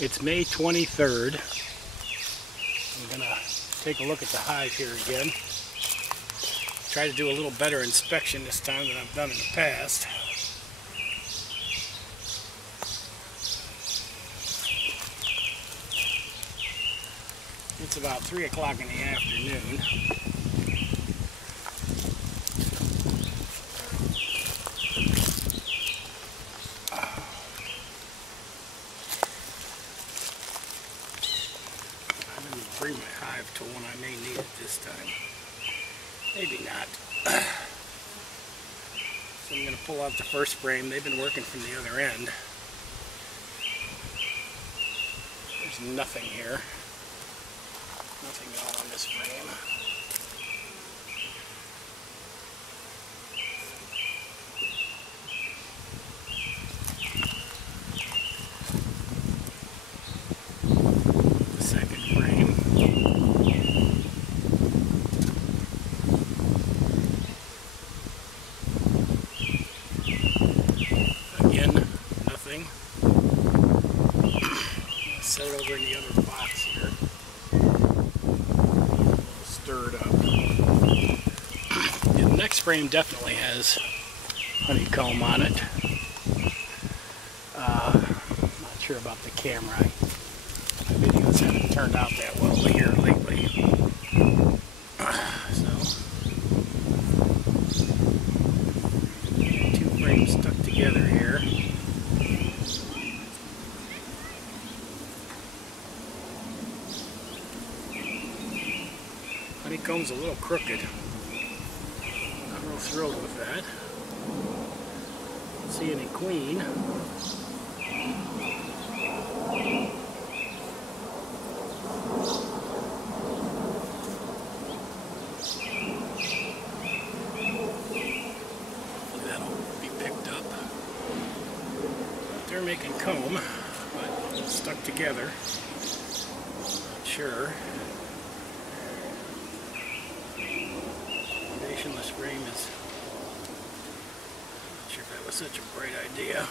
It's May 23rd. I'm going to take a look at the hive here again. Try to do a little better inspection this time than I've done in the past. It's about 3 o'clock in the afternoon. I'm going to bring my hive tool and I may need it this time. Maybe not. So I'm going to pull out the first frame. They've been working from the other end. There's nothing here. Nothing at all on this frame. The second frame. Again, nothing. Set it over in the other box here. Stirred up. Yeah, the next frame definitely has honeycomb on it. Not sure about the camera. My videos haven't turned out that well here lately. Two frames stuck together here. Honeycomb's a little crooked. Not real thrilled with that. Don't see any queen. That'll be picked up. They're making comb, but it's stuck together. Not sure. Foundationless frame is, not sure if that was such a great idea.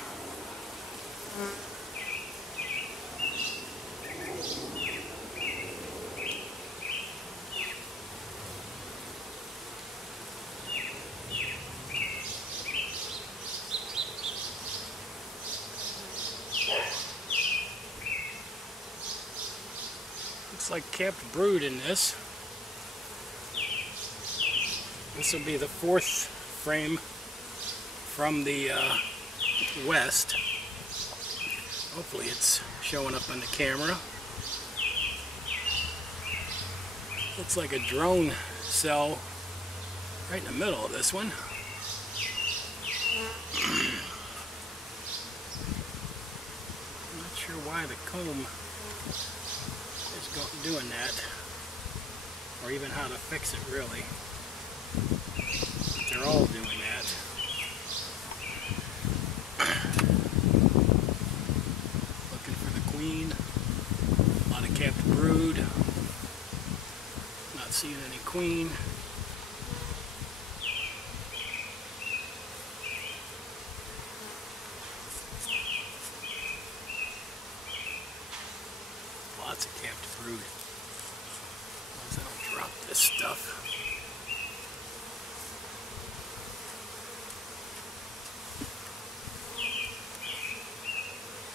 Looks like capped brood in this. This will be the fourth frame from the west. Hopefully it's showing up on the camera. Looks like a drone cell right in the middle of this one. I'm not sure why the comb is doing that, or even how to fix it really. They're all doing that. Looking for the queen. A lot of capped brood. Not seeing any queen. Lots of capped brood. As long as I don't drop this stuff.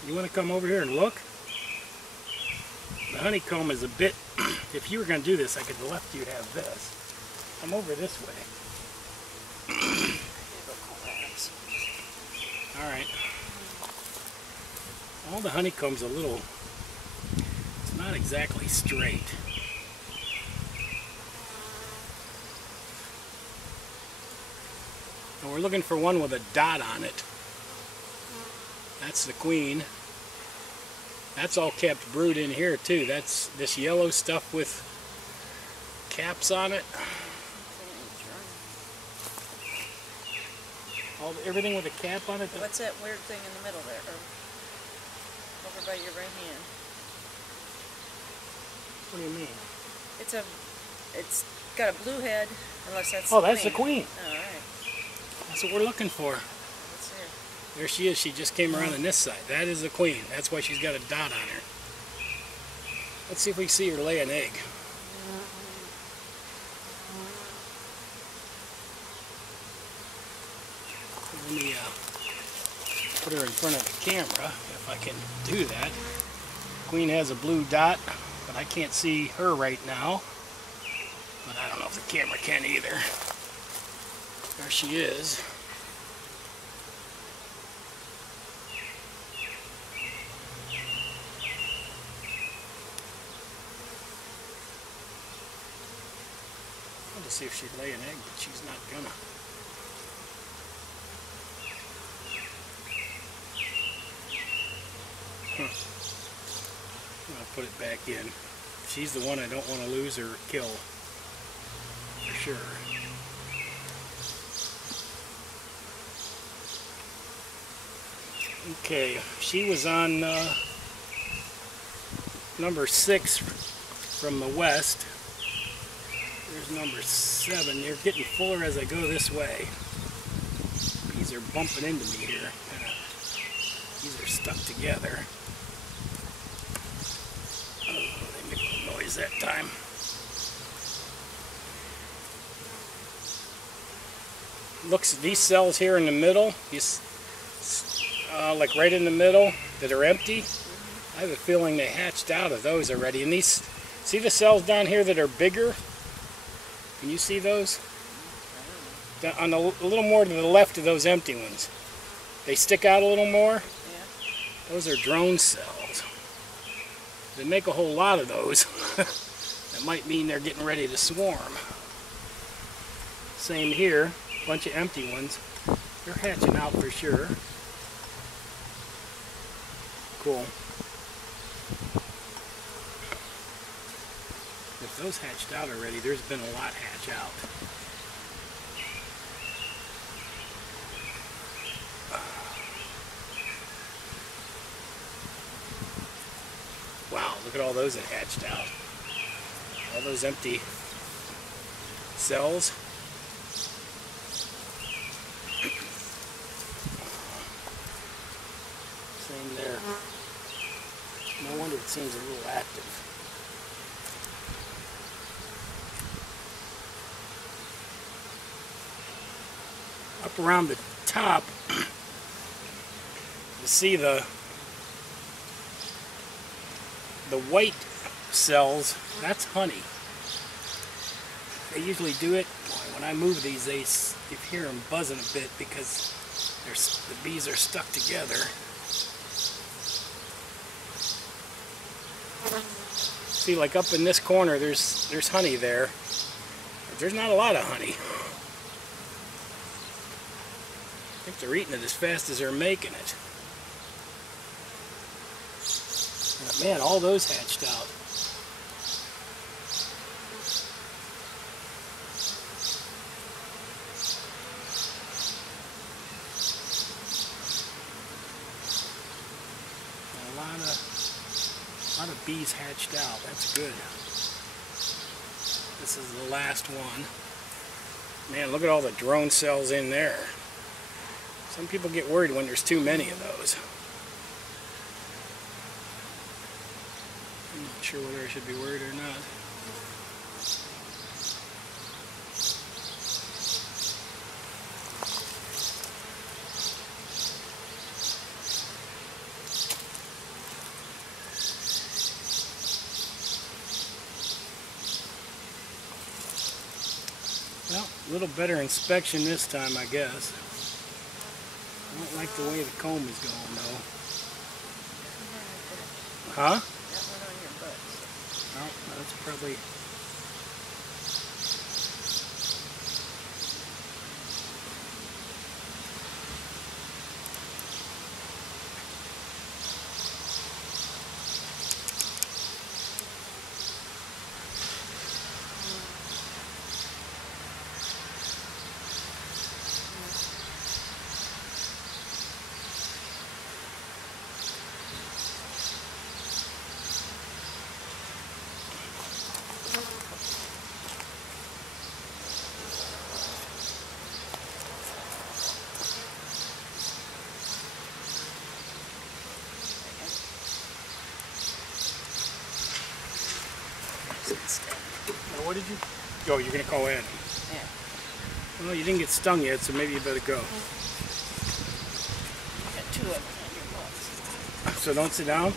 You want to come over here and look? The honeycomb is a bit, if you were going to do this, I could left you'd have this. Come over this way. Alright. All the honeycomb's a little, it's not exactly straight. And we're looking for one with a dot on it. That's the queen. That's all capped brood in here too. That's this yellow stuff with caps on it. Everything with a cap on it. What's that weird thing in the middle there? Over by your right hand. What do you mean? It's got a blue head, unless that's oh, that's the queen. Oh, alright. That's what we're looking for. Let's see her. There she is. She just came around on this side. That is the queen. That's why she's got a dot on her. Let's see if we can see her lay an egg. Let me put her in front of the camera if I can do that. Queen has a blue dot, but I can't see her right now. But I don't know if the camera can either. There she is. I wanted to see if she'd lay an egg, but she's not gonna. I'm gonna put it back in. She's the one I don't want to lose or kill, for sure. Okay, she was on number 6 from the west. There's number 7. They're getting fuller as I go this way. These are bumping into me here. These are stuck together. Oh, they make a little noise that time. Looks, these cells here in the middle, like right in the middle, that are empty. I have a feeling they hatched out of those already. And these, see the cells down here that are bigger? Can you see those? On a little more to the left of those empty ones. They stick out a little more. Yeah. Those are drone cells. They make a whole lot of those. That might mean they're getting ready to swarm. Same here, a bunch of empty ones. They're hatching out for sure. Cool. If those hatched out already, there's been a lot hatch out. Wow, look at all those that hatched out. All those empty cells. Same there. No wonder it seems a little active. Up around the top, you see the white cells. That's honey. They usually do it when I move these. You hear them buzzing a bit because the bees are stuck together. See, like up in this corner, there's honey there. But there's not a lot of honey. I think they're eating it as fast as they're making it. But man, all those hatched out. A lot of bees hatched out. That's good. This is the last one. Man, look at all the drone cells in there. Some people get worried when there's too many of those. I'm not sure whether I should be worried or not. Well, a little better inspection this time, I guess. I don't like the way the comb is going, though. Huh? That one on your butt. Well, that's probably... what did you? Oh, you're gonna call Ed. Yeah. Well, you didn't get stung yet, so maybe you better go. You got 2 of them on your books. So don't sit down.